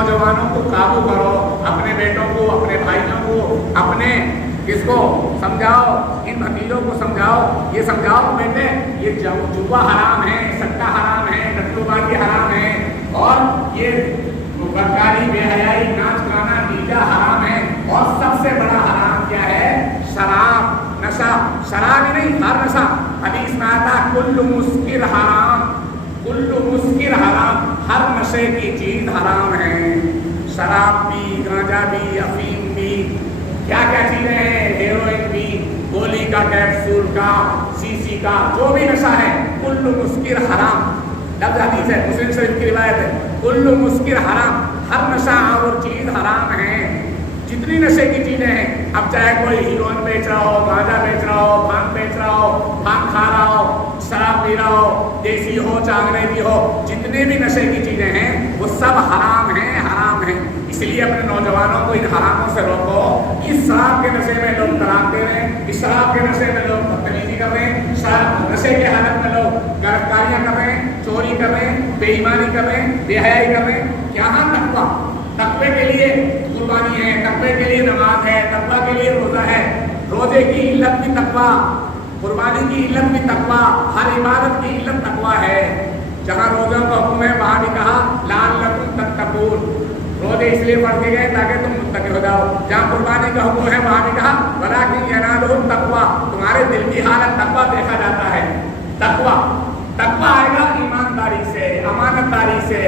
नौजवानों को काबू करो, अपने बेटों को, अपने भाइयों को, अपने किसको समझाओ, इन भतीजों को समझाओ, ये समझाओ बेटे ये जुआ हराम है, सट्टा हराम है, नटोबाजी हराम है, और ये बदकारी, बेहयाई, नाच गाना, डीजा हराम है, और सबसे बड़ा हराम क्या है? शराब, नशा। शराब ही नहीं, हर नशा। हदीस में आता कुल्लु मुस्किर हराम, कुल्लु मुस्किर हराम, हर नशे की चीज हराम है। शराब भी, गांजा भी, अफीम भी, क्या क्या चीजें हैं, हेरोइन भी, गोली का कैप्सूल का, सीसी का, जो भी नशा है, कुल्लु मुस्किर हराम। लफ्ज़ हदीस है, मुस्लिम शरीफ की रिवायत है, कुल्लु मुस्किर हराम, हर नशा और चीज हराम है। जितनी नशे की चीजें हैं, अब चाहे कोई हीरोइन बेच रहा हो, गांजा बेच रहा हो, भांग बेच रहा हो, भांग खा रहा हो, शराब पी रहा हो, देसी हो चाहे अंग्रेजी हो, जितने भी नशे की चीजें हैं वो सब हराम हैं, हराम हैं। इसलिए अपने नौजवानों को इन हरामों से रोको। इस शराब के नशे में लोग तलाक दे रहे हैं, इस शराब के नशे में लोग बदतमीजी कर रहे हैं, शराब नशे के हालत में लोग गिरफ्तारियां कर रहे हैं, चोरी कर रहे हैं, बेईमानी कर रहे हैं, बेहयाई कर रहे हैं। क्या तकवा, तकवे के लिए कुर्बानी है, तकवे के लिए नमाज है, तकवा के लिए रोजा है। रोजे की इल्लत भी तकवा, कुर्बानी की इल्लत भी तकवा, हर इबादत की इल्लत तकवा है। जहाँ रोजों का हुक्म है वहाँ भी कहा लअल्लकुम तत्तकून, रोजे इसलिए पढ़ के गए ताकि तुम मुत्तकी हो जाओ। जहाँ कुर्बानी का हुक्म है वहाँ भी कहा वलाकिन यनालुहुम तकवा, तुम्हारे दिल की हालत तकवा देखा जाता है। तकवा, तकवा आएगा ईमानदारी से, अमानतदारी से,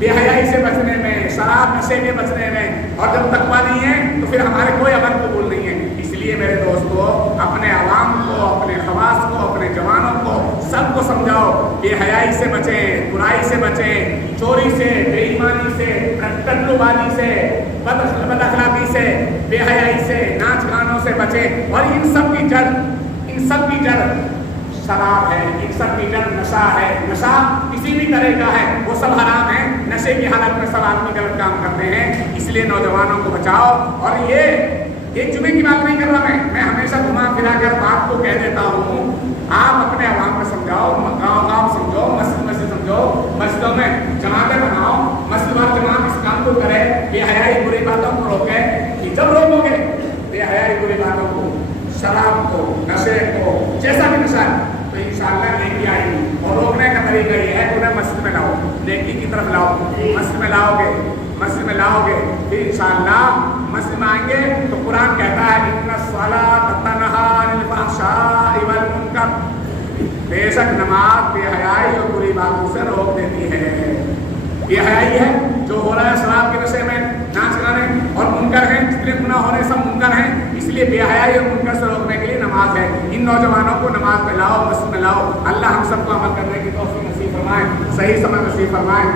बेहयाई से बचने में, शराब नशे के बचने में। और जब तकवा नहीं है तो फिर हमारे कोई अमल कबूल नहीं है। इसलिए मेरे दोस्तों, अपने आवाम को, अपने खवास को, अपने जवानों को, सबको समझाओ बेहयाई से बचें, बुराई से बचें, चोरी से, बेईमानी से, टट्टूबाजी से, बदअखलाकी से, बेहयाई से, नाच गानों से बचें। और इन सब की जड़, इन सब की जड़ शराब है, इन सब की जड़ नशा है। नशा किसी भी तरह का है वो सब हराम है। नशे की हालत में सब आदमी गलत काम करते हैं। इसलिए नौजवानों को बचाओ। और ये जुमे की बात नहीं कर रहा मैं हमेशा घुमा फिरा कर बात को कह देता हूँ। आप अपने आवाम में समझाओ, गाँव गाँव समझो, मस्जिद मस्जिद समझो, मस्जिदों में जमातें बनाओ, मस्जिद वाले जमात इस काम को करे, बेहयाई बुरी बातों को रोके। कि जब रोकोगे बेहयाई बुरी बातों को, शराब को, नशे को, जैसा भी नशा है, तो इंशाअल्लाह नेकी आएगी। और रोकने का तरीका ये है कि उन्हें मस्जिद में लाओ, नेकी की तरफ लाओ। मस्जिद में लाओगे, मस्जिद में लाओगे, फिर इंशाअल्लाह मस्जिद में आएंगे तो कुरान कहता है इन्ना सलात तनहा अनिल फहशाई वल मुनकर, बेशक नमाज बेहयाई और बुरी बातों से रोक देती है। बेहयाई है जो हो रहा है शराब के नशे में, नाच गाने, और मुनकर है जितने गुनाह हो रहे सब मुनकर हैं। इसलिए बेहयाई और मुनकर से रोकने के लिए नमाज है। इन नौजवानों को नमाज में लाओ, मस्जिद में लाओ। अल्लाह हम सबको अमल करने की तौफीक नसीब फरमाए, सही समय नसीब फरमाए।